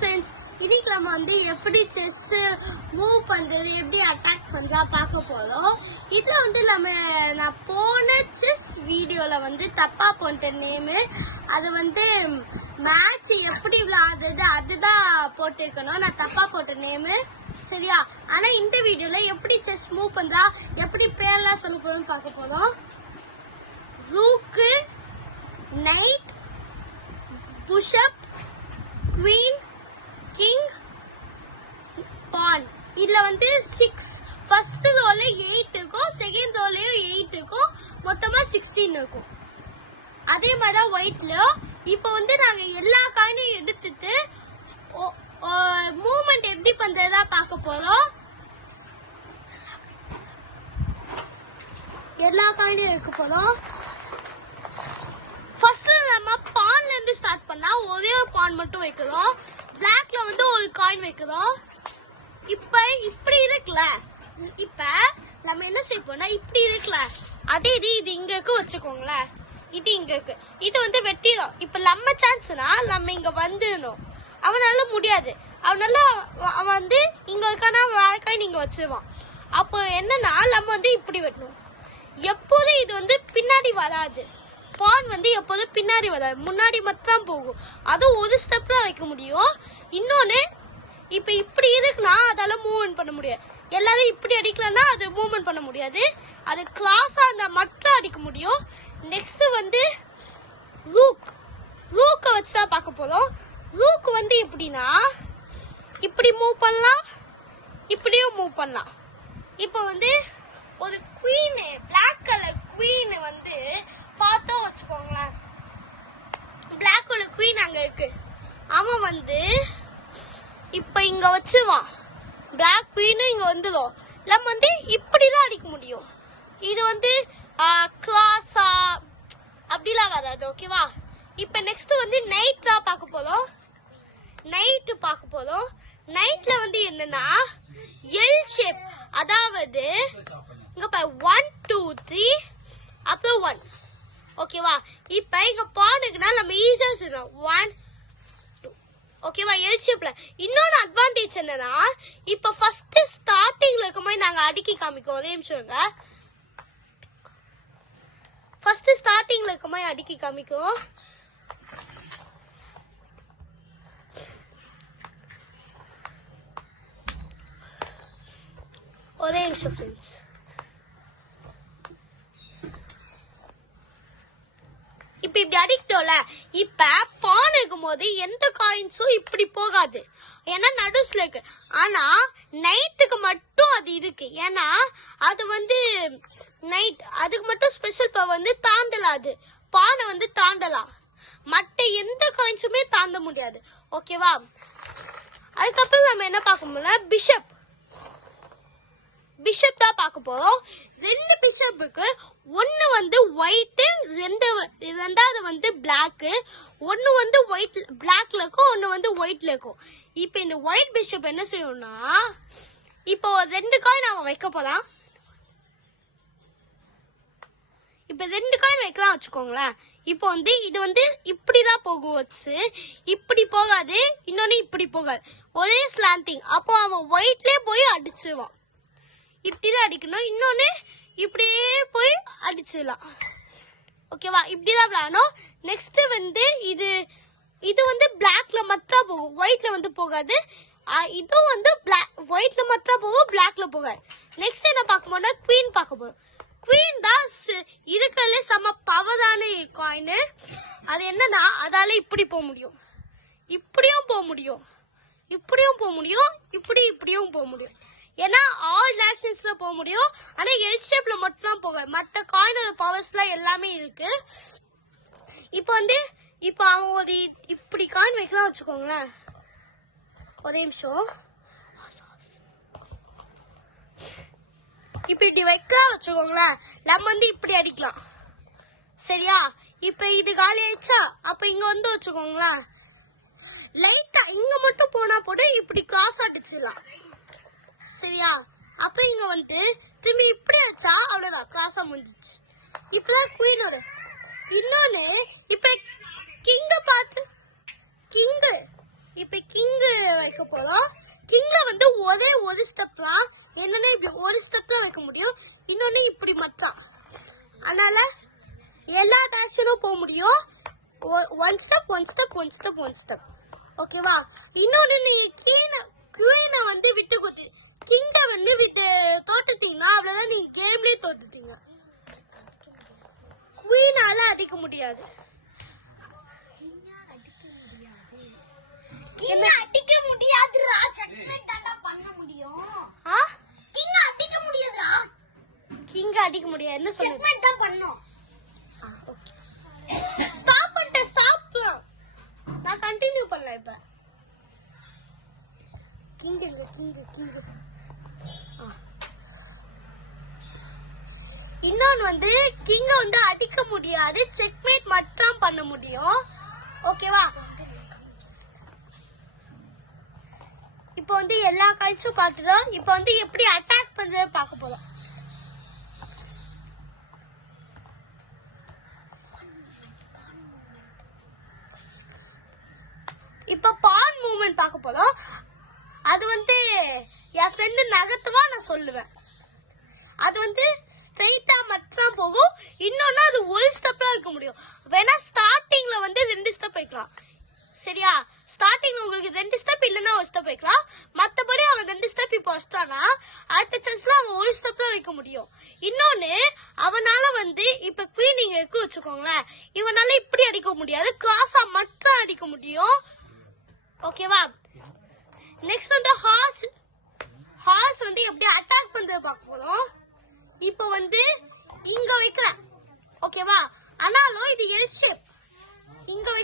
Friends, இன்னைக்கு நம்ம வந்து எப்படி செஸ் மூவ் பண்றது, எப்படி அட்டாக் பண்றா பார்க்க போறோம். இதுல வந்து நான் போன செஸ் வீடியோல வந்து தப்பா போட்ட நேமு, அது வந்து மேட்ச் எப்படி விளையாடுறது அதுதான் போட்டிருக்கணும். நான் தப்பா போட்ட நேமு, சரியா? ஆனா இந்த வீடியோல எப்படி செஸ் மூவ் பண்றா, எப்படி பேர்லாம் சொல்ல போறோம்னு பார்க்க போறோம். Rook, knight, bishop, queen, king, pawn. இதுல வந்து 6 ஃபர்ஸ்ட் ரோல 8 இருக்கும், செகண்ட் ரோலயும் 8 இருக்கும், மொத்தமா 16 இருக்கும். அதே மாதிரிதான் ஒயிட்ல. இப்போ வந்து நாங்க எல்லா காயினும் எடுத்துட்டு மூவ்மெண்ட் எப்படி பண்றதா பார்க்க போறோம். எல்லா காயினும் எடுக்க போறோம். ஃபர்ஸ்ட் நம்ம பான்ல இருந்து ஸ்டார்ட் பண்ணா ஒரே ஒரு பான் மட்டும் வைக்கிறோம். பிளாக்ல வந்து ஒரு காயின் வைக்கிறோம். இப்ப இப்படி இருக்குல்ல, இப்ப நம்ம என்ன செய்ய போனா இப்படி இருக்குல்ல, அதே இது இங்க இருக்கு வச்சுக்கோங்களேன். இது இங்க இருக்கு, இது வந்து வெட்டிடும். இப்ப நம்ம சான்ஸ்னா நம்ம இங்க வந்துடணும். அவனால முடியாது. அவன் வந்து இங்க இருக்கானா வேற காயின் இங்க வச்சிருவான். அப்போ என்னன்னா நம்ம வந்து இப்படி வெட்டணும். எப்போதும் இது வந்து பின்னாடி வராது. பான் வந்து எப்போதும் பின்னாடி வராது, முன்னாடி மட்டும் போகும். அதுவும் ஒரு ஸ்டெப்ல வைக்க முடியும். இன்னொன்னு, இப்ப இப்படி இருக்குன்னா அதால மூவ்மெண்ட் பண்ண முடியாது. எல்லாரும் இப்படி அடிக்கலன்னா அது மூவ்மெண்ட் பண்ண முடியாது. அது கிளாஸா இருந்தா மட்டும் அடிக்க முடியும். நெக்ஸ்ட் வந்து ரூக்க வச்சுதான் பார்க்க போறோம். ரூக் வந்து எப்படின்னா இப்படி மூவ் பண்ணலாம், இப்படியும் மூவ் பண்ணலாம். இப்ப வந்து ஒரு குவீன், பிளாக் கலர் குவீன் வந்து பார்த்தோம் வச்சுக்கோங்களேன். பிளாக் கலர் குவீன் அங்க இருக்கு. அவன் வந்து இப்ப இங்க வச்சிருவான். பிளாக் குவீனும் இங்க வந்துடும். நம்ம வந்து இப்படிதான் அடிக்க முடியும். இது வந்து கிளாஸா அப்படிலாம் வராது. ஓகேவா? இப்ப நெக்ஸ்ட் வந்து நைட்ல பார்க்க போறோம். நைட்ல வந்து என்னன்னா எல் ஷேப், அதாவது இங்க பாரு 1 2 3 அப்புறம் 1. ஓகேவா? இப்ப இங்க பானுக்குனா நம்ம ஈஸியா செய்யலாம். 1 2. ஓகேவா? எல் ஷேப்ல. இன்னொரு அட்வான்டேஜ் என்னன்னா, இப்ப ஃபர்ஸ்ட் ஸ்டார்டிங்ல இருக்கும்போது நாங்க அடுக்கி காமிக்கோம். ஒரே நிமிஷம். ஃபர்ஸ்ட் ஸ்டார்டிங்ல இருக்கும்போது அடுக்கி காமிக்கும். ஒரே நிமிஷம் ஃப்ரெண்ட்ஸ். இப்ப இப்படி அடிக்கிட்டோம்ல, இப்ப பான் இருக்கும் போது எந்த காயின்ஸும் இப்படி போகாது, ஏன்னா நடுஸ்ல இருக்கு. ஆனா நைட்டுக்கு மட்டும் அது இருக்கு, ஏன்னா அது வந்து நைட், அதுக்கு மட்டும் ஸ்பெஷல் பவர் வந்து தாண்டலாது. பானை வந்து தாண்டலாம், மற்ற எந்த காயின்ஸுமே தாண்ட முடியாது. ஓகேவா? அதுக்கப்புறம் நம்ம என்ன பார்க்க முடியல, பிஷப் தான் பார்க்க போறோம். 2 பிஷப் இருக்கு. ஒன்னு வந்து ஒயிட், ரெண்டாவது வந்து பிளாக். ஒன்னு வந்து ஒயிட் பிளாக்ல இருக்கும், ஒன்னு வந்து ஒயிட்ல இருக்கும். இப்ப இந்த ஒயிட் பிஷப் என்ன செய்யணும்னா, இப்போ 2 காயின் அவன் வைக்க போறான். இப்ப 2 காயின் வைக்கலாம் வச்சுக்கோங்களேன். இப்போ வந்து இது வந்து இப்படிதான் போகும் வச்சு, இப்படி போகாது. இன்னொன்னு இப்படி போகாது, ஒரே ஸ்லாண்டிங். அப்போ அவன் ஒயிட்லயே போய் அடிச்சிருவான். இப்படிதான் அடிக்கணும். இன்னொன்னு இப்படியே போய் அடிச்சிடலாம். ஓகேவா? இப்படிதான் விளையாடணும். நெக்ஸ்ட் வந்து இது வந்து பிளாக்ல மட்டும் போகும், ஒயிட்ல வந்து போகாது. இதுவும் வந்து ஒயிட்ல மட்டும் போகும், பிளாக்ல போகாது. நெக்ஸ்ட் என்ன பார்க்க போனா குவீன் பார்க்க போறோம். குவீன் தான் இருக்கிறதுல செம பவரான காயின். அது என்னன்னா, அதால இப்படி போக முடியும், இப்படியும் போக முடியும், இப்படியும் போக முடியும், இப்படியும் போக முடியும். ஏன்னா ஆல் டைரக்ஷன்ஸ்ல போக முடியும். ஆனா எல் ஷேப்ல மட்டும் போக, மற்ற காயினோட பவர்ஸ்லாம் எல்லாமே இருக்கு. இப்போ வந்து அவன் ஒரு இப்படி காயின் வைக்கலாம் வச்சுக்கோங்களேன். ஒரே நிமிஷம். இப்ப இப்படி வைக்கலாம் வச்சுக்கோங்களேன். நம்ம வந்து இப்படி அடிக்கலாம். சரியா? இப்ப இது காலி ஆயிடுச்சா? அப்ப இங்க வந்து வச்சுக்கோங்களேன், லைட்டா இங்க மட்டும் போனா போட்டு இப்படி கிராஸ் அடிச்சிடலாம். சரியா? அப்ப இங்க வந்துட்டு திரும்பி இப்படி வச்சா அவ்வளவுதான், கிளாஸா முடிஞ்சிச்சு. இப்பதான் குவீனோட. இன்னொன்னு, இப்ப கிங்க பார்த்து, கிங்கு இப்ப கிங் வைக்க போறோம். கிங்ல வந்து ஒரே ஒரு ஸ்டெப்லாம் என்னன்னா இப்படி ஒரு ஸ்டெப் தான் வைக்க முடியும், இன்னொன்னு இப்படி மட்டும். அதனால எல்லா டைரக்ஷனும் போக முடியும். One step one step one step one step. ஓகேவா? இன்னொன்னு நீங்க குவீனை வந்து விட்டு கொடுத்து கிங்க வந்து விட்டு தோட்டுட்டீங்கன்னா அவ்வளவுதான், நீங்க கேம்லயே தோட்டுட்டீங்க. குவீனால அடிக்க முடியாது. கிங்க அடிக்க முடியாதுடா, செக்மேட் தான்டா பண்ண முடியும். கிங்க அடிக்க முடியாதுடா. கிங்க அடிக்க முடியாது என்ன சொல்லுங்க? செக்மேட் தான் பண்ணனும். ஓகே. ஸ்டாப் பண்ணிட்டேன், ஸ்டாப். நான் கண்டினியூ பண்ணல இப்ப. கிங் இல்ல, கிங் கிங். இன்னொன்னு வந்து கிங்க வந்து அடிக்க முடியாது, செக்மேட் மட்டும் பண்ண முடியும். ஓகேவா? இப்போ வந்து எல்லா காய்ச்சும் பார்த்துட்டோம். இப்போ வந்து எப்படி அட்டாக் பண்றது பார்க்க போறோம். இப்ப பான் மூவ்மெண்ட் பார்க்க போறோம். அது வந்து என் ஃப்ரெண்டு நகர்த்துவா, நான் சொல்லுவேன். அது வந்து ஸ்ட்ரைட்டா மட்டும் போகும், இன்னொன்னு அது ஒரு ஸ்டெப்ல இருக்க முடியும். வேணா ஸ்டார்டிங்ல வந்து 2 ஸ்டெப் வைக்கலாம். சரியா? ஸ்டார்டிங்ல உங்களுக்கு 2 ஸ்டெப் இல்லைன்னா ஒரு ஸ்டெப் வைக்கலாம். மத்தபடி அவன் 2 ஸ்டெப் இப்போ வச்சிட்டானா அடுத்த சான்ஸ்ல அவன் ஒரு ஸ்டெப்ல வைக்க முடியும். இன்னொன்னு அவனால வந்து இப்ப குவீன் இங்க இருக்கு வச்சுக்கோங்களேன், இவனால இப்படி அடிக்க முடியாது, கிராஸா மட்டும் அடிக்க முடியும். ஓகேவா? நெக்ஸ்ட் வந்து ஹார்ஸ் வந்து எப்படி அட்டாக் பண்றது பார்க்க போறோம். இப்போ வந்து இங்க வைக்கல. ஓகேவா? ஆனாலும் இது எல் ஷேப். இங்க